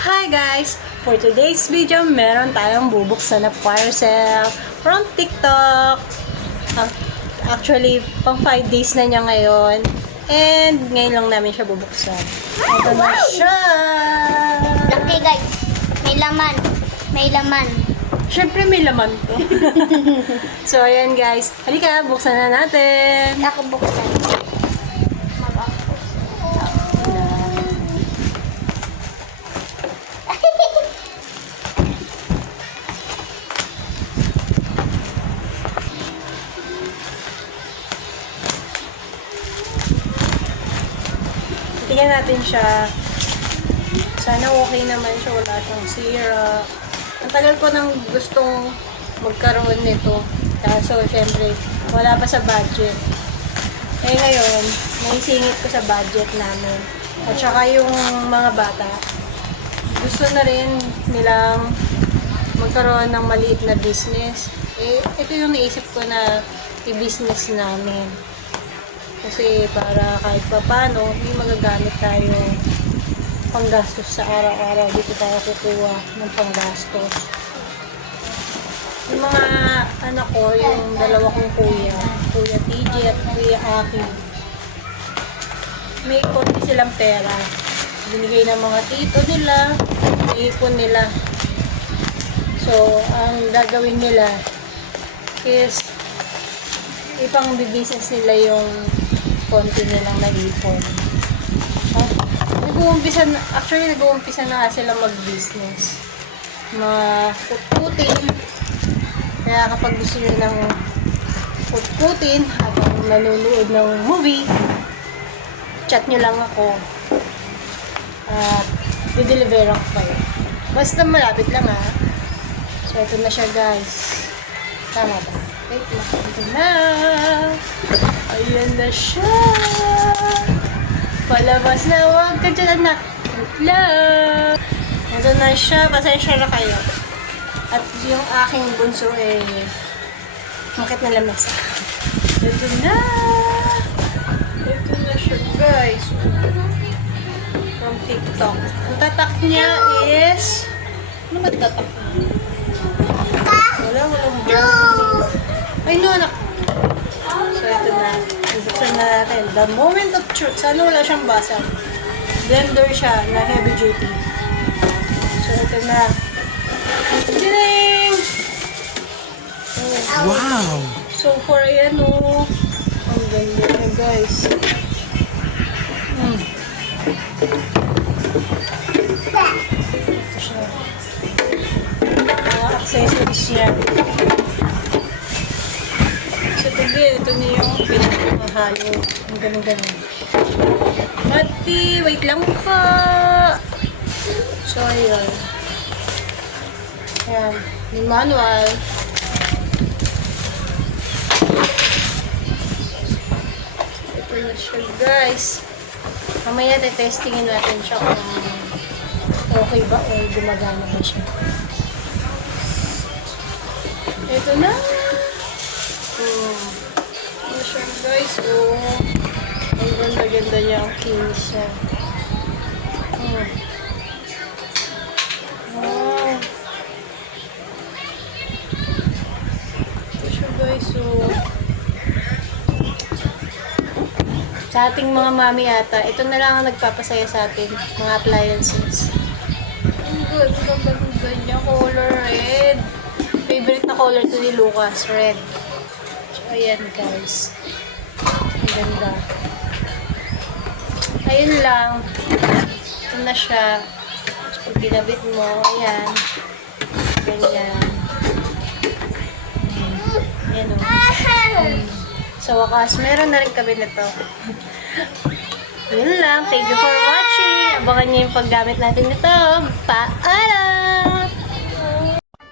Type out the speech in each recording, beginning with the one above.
Hi guys! For today's video, meron tayong bubuksan na parcel from TikTok. Actually, pang 5 days na niya ngayon. And ngayon lang namin siya bubuksan. Ito na siya! Laki guys, may laman. May laman. Siyempre may laman to. So ayan guys, halika, buksan na natin. Ako buksan. Tingnan natin siya. Sana okay naman siya, wala siyang sira. Ang tagal ko nang gustong magkaroon nito. Kaso, syempre, wala pa sa budget. Eh ngayon, naisingit ko sa budget namin. At saka yung mga bata, gusto na rin nilang magkaroon ng maliit na business. Eh, ito yung naisip ko na i-business namin. Kasi para kahit pa paano, may magagamit tayo panggastos sa araw-araw. Dito tayo kukuha ng panggastos. Yung mga anak ko, yung dalawa kong Kuya TJ at Kuya Aki, may konti silang pera. Binigay ng mga tito nila, naipon nila. So, ang gagawin nila is ipang business nila yung konti nilang naipon. Nag-uumpisa na nga sila mag-business. Kutkutin. Kaya kapag gusto nyo ng kutkutin habang nanonood ng movie, chat nyo lang ako. At dideliver ako kayo. Basta malapit lang ha. So, ito na siya guys. Tama ba? Wait lang. Ito na. Ayan na siya. Palabas na. Huwag ka dyan, anak. Wait lang. Ito na siya. Pasensya na kayo. At yung aking bunso makit na lamesa. Ito na. Ito na siya, guys. From TikTok. Ang tatak niya is... Ano ba tatak niya? Walang brand. Ay, no, anak. So, ito na. Buksan na natin. The moment of truth. Sana wala siyang basag. Blender siya na heavy duty. So, ito na. Tiring! Wow! So, for ayan, oh. Ang ganda niya, guys. Ito siya. Mga accessories niya. So, ito na yung pinakamahalo. Ang ganun-ganun. Mati, wait lang po. So, ayun. Ayan. Yung manual. Ito na siya, guys. Mamaya testingin natin siya kung okay ba o gumagana ba siya. Ito na. Ito siya, guys. Ang ganda-ganda niya ang case niya. Wow. Ito siya, guys. Sa ating mga mami ata, ito na lang ang nagpapasaya sa atin, mga appliances. Ang ganda niya, color red. Favorite na color to ni Lucas, red. So, ayan guys. Ang ganda. Ayun lang. Ito na siya. So, pag pinabit mo, ayan. Ganyan. Ayan o. Sa wakas, meron na rin kami nito. Yun lang. Thank you for watching. Abangan niyo yung paggamit natin nito. Paalam!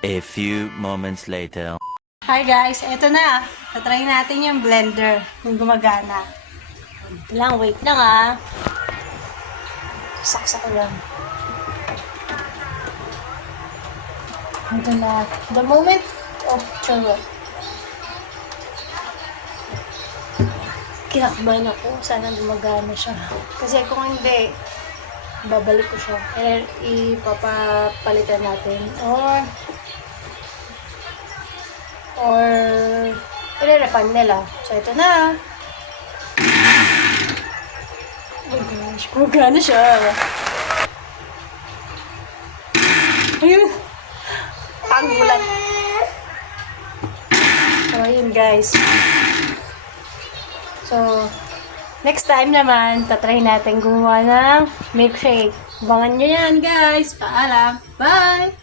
A few moments later. Hi guys, eto na. Tatry natin yung blender kung gumagana. Wait lang ah. Saksak ko lang. Ito na. The moment of truth. Kinakabahan ako. Sana gumagana siya. Kasi kung hindi, babalik ko siya. Ipapapalitan natin. Or i-refund nila. So, ito na. Oh my gosh, gumagana siya. Ayun. Ang gulat. So, ayun guys. So, next time naman, tatry natin gumawa ng milkshake. Abangan nyo yan guys. Paalam. Bye!